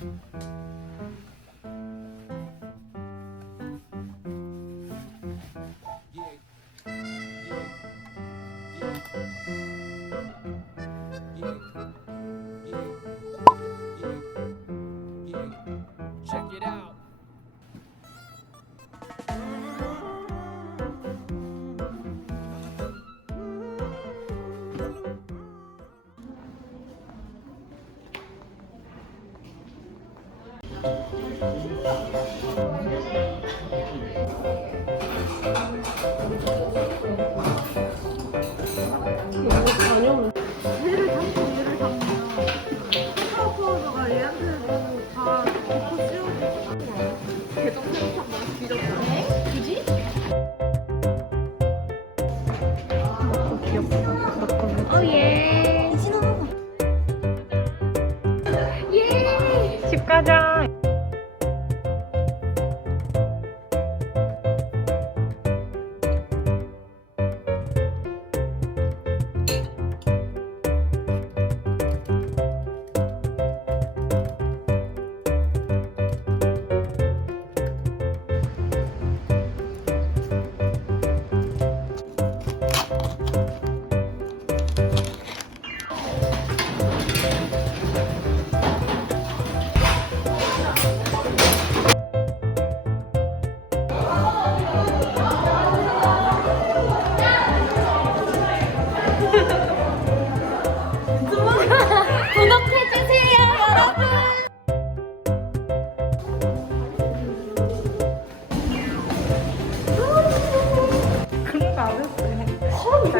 Mm-hmm. 다 덮어 씌워주고 계정 생각 나 뒤졌다 I die.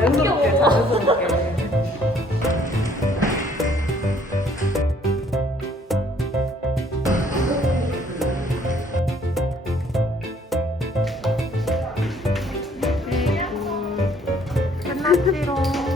자연스럽게 자연스럽게 끝났지롱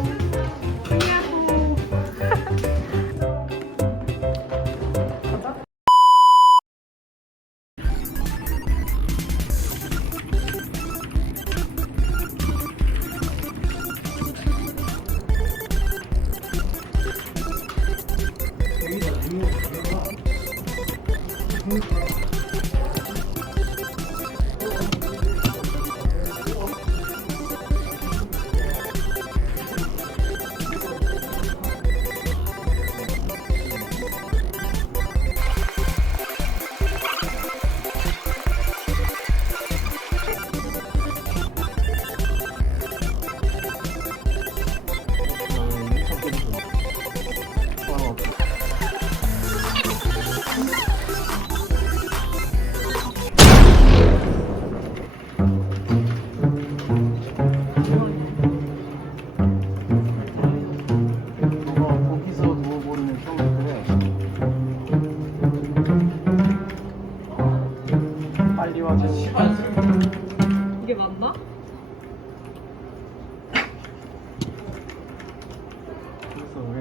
สวย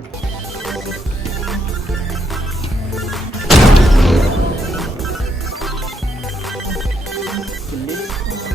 กินลิ้น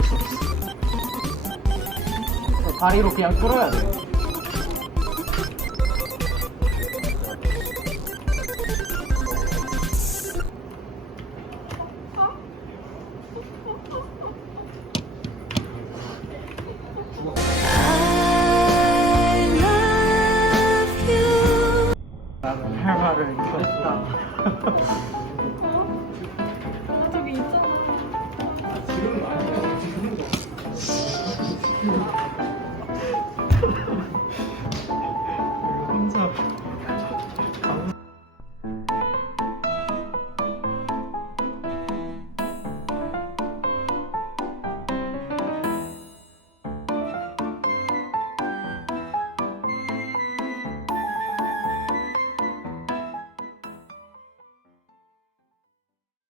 어쩔 수 없어. 다리로 그냥 뚫어야 돼. 나는 할 말을 잃었다.